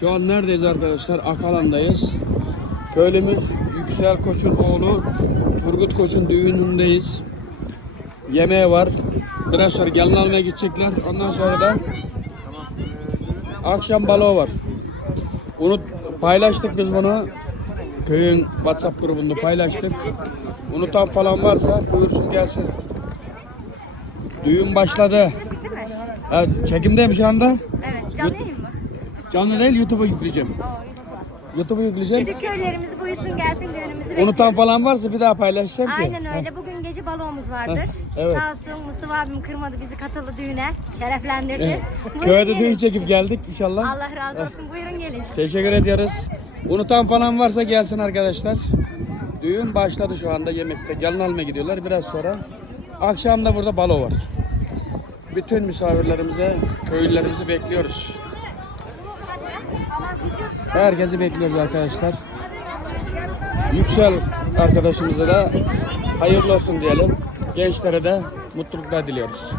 Şu an neredeyiz arkadaşlar? Akalan'dayız. Köylümüz Yüksel Koç'un oğlu Turgut Koç'un düğünündeyiz. Yemeği var. Biraz sonra gelin almaya gidecekler. Ondan sonra da akşam balo var. Bunu paylaştık biz bunu. Köyün WhatsApp grubunda paylaştık. Unutan falan varsa buyursun gelsin. Düğün başladı. Ha, çekimdeyim şu anda. Evet. Canlı yayın mı? Canlı değil YouTube'a yükleyeceğim. YouTube'a yükleyeceğim. Bütün köylerimiz buyursun gelsin Unutan bekliyoruz. falan varsa bir daha paylaşacağım ki. Aynen öyle. Bugün gece balonumuz vardır. Evet. Sağ olsun Mustafa abim kırmadı bizi katıldı düğüne. Şereflendirdi. Buyurun Köyde gelin. düğün çekip geldik inşallah. Allah razı olsun. Buyurun gelin. Teşekkür ediyoruz. Unutan falan varsa gelsin arkadaşlar. Düğün başladı şu anda yemekte. Gelin almaya gidiyorlar biraz sonra. Akşam da burada balo var. Bütün misafirlerimize, köylülerimizi bekliyoruz. Herkesi bekliyoruz arkadaşlar. Yüksel arkadaşımıza da hayırlı olsun diyelim. Gençlere de mutluluklar diliyoruz.